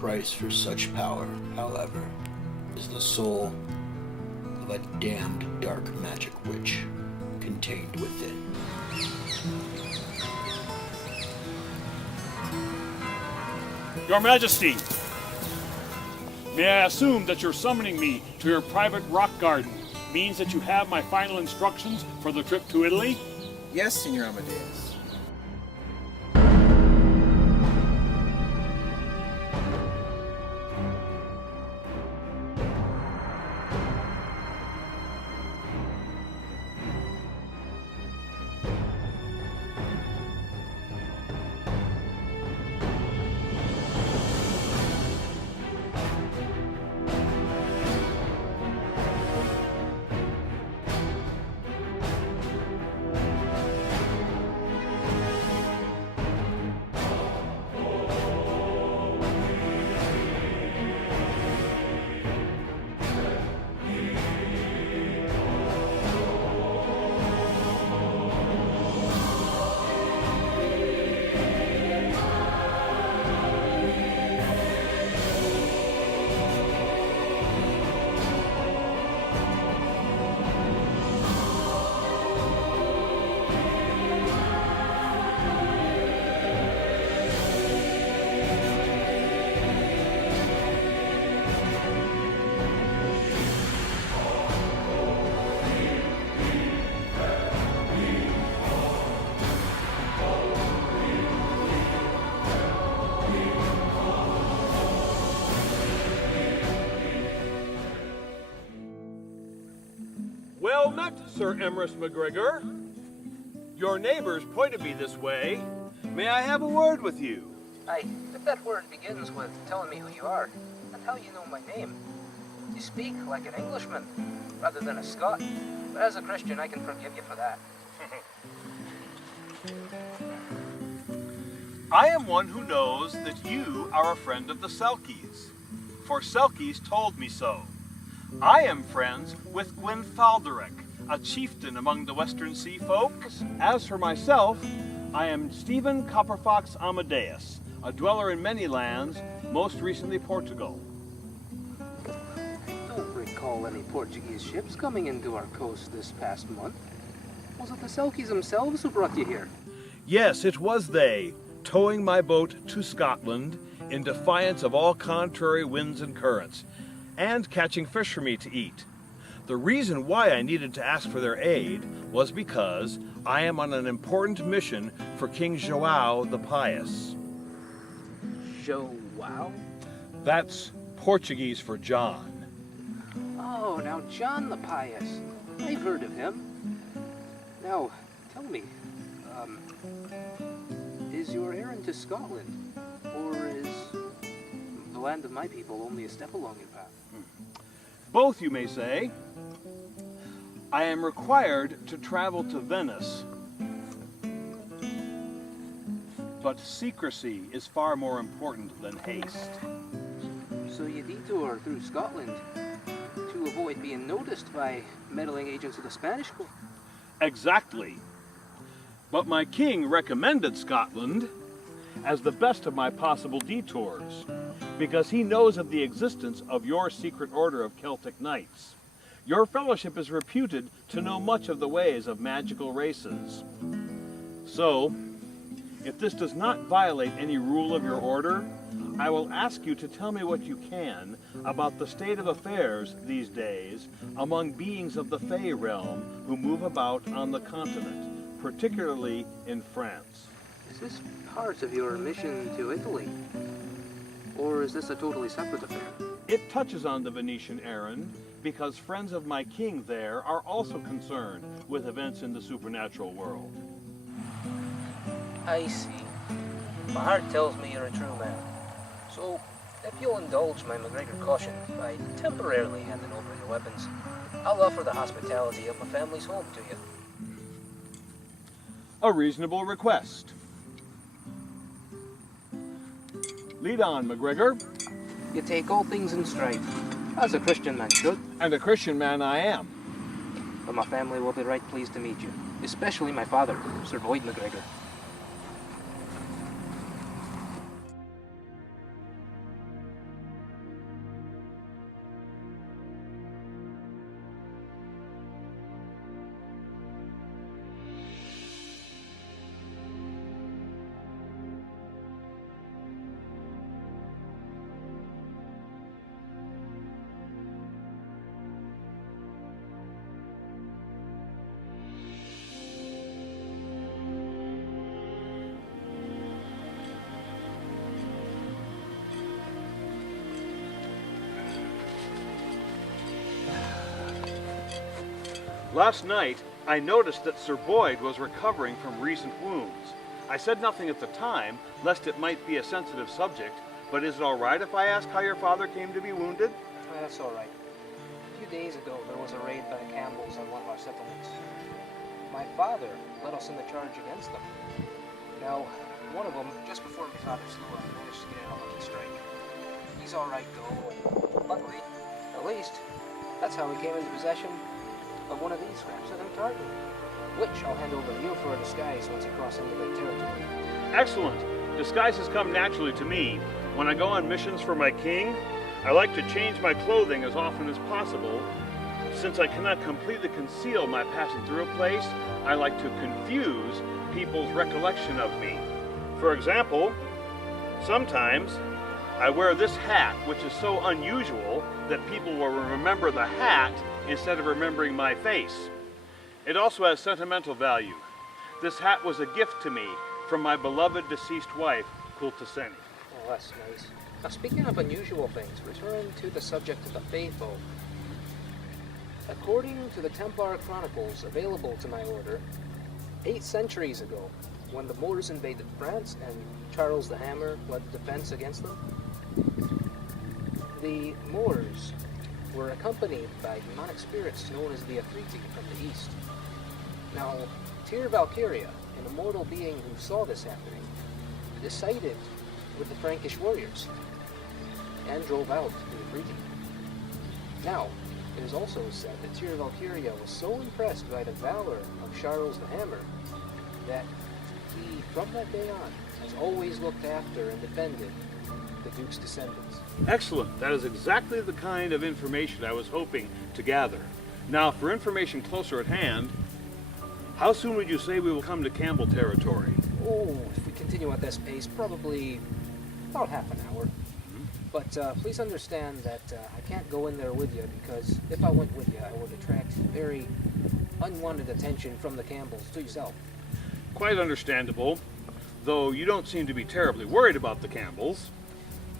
price for such power, however, is the soul of a damned dark magic witch contained within. Your Majesty, may I assume that your summoning me to your private rock garden means that you have my final instructions for the trip to Italy? Yes, Senor Amadeus. Well met, Sir Emrys McGregor. Your neighbors pointed me this way. May I have a word with you? Aye, if that word begins with telling me who you are, and how you know my name. You speak like an Englishman, rather than a Scot, but as a Christian I can forgive you for that. I am one who knows that you are a friend of the Selkies, for Selkies told me so. I am friends with Gwynfalderic, a chieftain among the Western Sea folks. As for myself, I am Stephen Copperfox Amadeus, a dweller in many lands, most recently Portugal. I don't recall any Portuguese ships coming into our coast this past month. Was it the Selkies themselves who brought you here? Yes, it was they, towing my boat to Scotland in defiance of all contrary winds and currents, and catching fish for me to eat. The reason why I needed to ask for their aid was because I am on an important mission for King João the Pious. João? That's Portuguese for John. Oh, now John the Pious. I've heard of him. Now, tell me, is your errand to Scotland, or is the land of my people only a step along your path? Both, you may say. I am required to travel to Venice, but secrecy is far more important than haste. So you detour through Scotland to avoid being noticed by meddling agents of the Spanish court? Exactly. But my king recommended Scotland as the best of my possible detours, because he knows of the existence of your secret order of Celtic Knights. Your fellowship is reputed to know much of the ways of magical races. So, if this does not violate any rule of your order, I will ask you to tell me what you can about the state of affairs these days among beings of the Fey realm who move about on the continent, particularly in France. Is this part of your mission to Italy? Or is this a totally separate affair? It touches on the Venetian errand because friends of my king there are also concerned with events in the supernatural world. I see. My heart tells me you're a true man. So, if you'll indulge my McGregor caution by temporarily handing over your weapons, I'll offer the hospitality of my family's home to you. A reasonable request. Lead on, McGregor. You take all things in stride, as a Christian man should. And a Christian man I am. But my family will be right pleased to meet you, especially my father, Sir Boyd McGregor. Last night, I noticed that Sir Boyd was recovering from recent wounds. I said nothing at the time, lest it might be a sensitive subject, but is it all right if I ask how your father came to be wounded? That's all right. A few days ago, there was a raid by the Campbells on one of our settlements. My father led us in the charge against them. Now, one of them, just before my father slew him, managed to get in a lucky strike. He's all right, though, and luckily, at least, that's how he came into possession of one of these scraps that I'm targeting, which I'll hand over to you for a disguise once you cross into their territory. Excellent. Disguises come naturally to me. When I go on missions for my king, I like to change my clothing as often as possible. Since I cannot completely conceal my passing through a place, I like to confuse people's recollection of me. For example, sometimes I wear this hat, which is so unusual that people will remember the hat instead of remembering my face. It also has sentimental value. This hat was a gift to me from my beloved deceased wife, Kultaseni. Oh, that's nice. Now, speaking of unusual things, return to the subject of the faithful. According to the Templar Chronicles available to my order, 8 centuries ago, when the Moors invaded France and Charles the Hammer led the defense against them, the Moors were accompanied by demonic spirits known as the Afriti from the east. Now, Tyr Valkyria, an immortal being who saw this happening, decided with the Frankish warriors and drove out the Afriti. Now, it is also said that Tyr Valkyria was so impressed by the valor of Charles the Hammer that he, from that day on, has always looked after and defended the Duke's descendants. Excellent. That is exactly the kind of information I was hoping to gather. Now, for information closer at hand, how soon would you say we will come to Campbell territory? Oh, if we continue at this pace, probably about half an hour. But please understand that I can't go in there with you, because if I went with you, I would attract very unwanted attention from the Campbells to yourself. Quite understandable, though you don't seem to be terribly worried about the Campbells.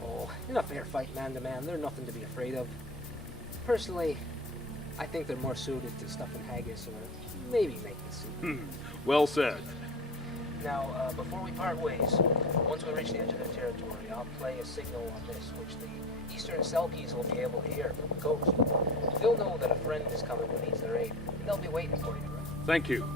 Oh, in a fair fight man to man, they're nothing to be afraid of. Personally, I think they're more suited to stuffing haggis or maybe making soup. Well said. Now, before we part ways, once we reach the edge of their territory, I'll play a signal on this, which the eastern Selkies will be able to hear from the coast. They'll know that a friend is coming who needs their aid, and they'll be waiting for you. Thank you.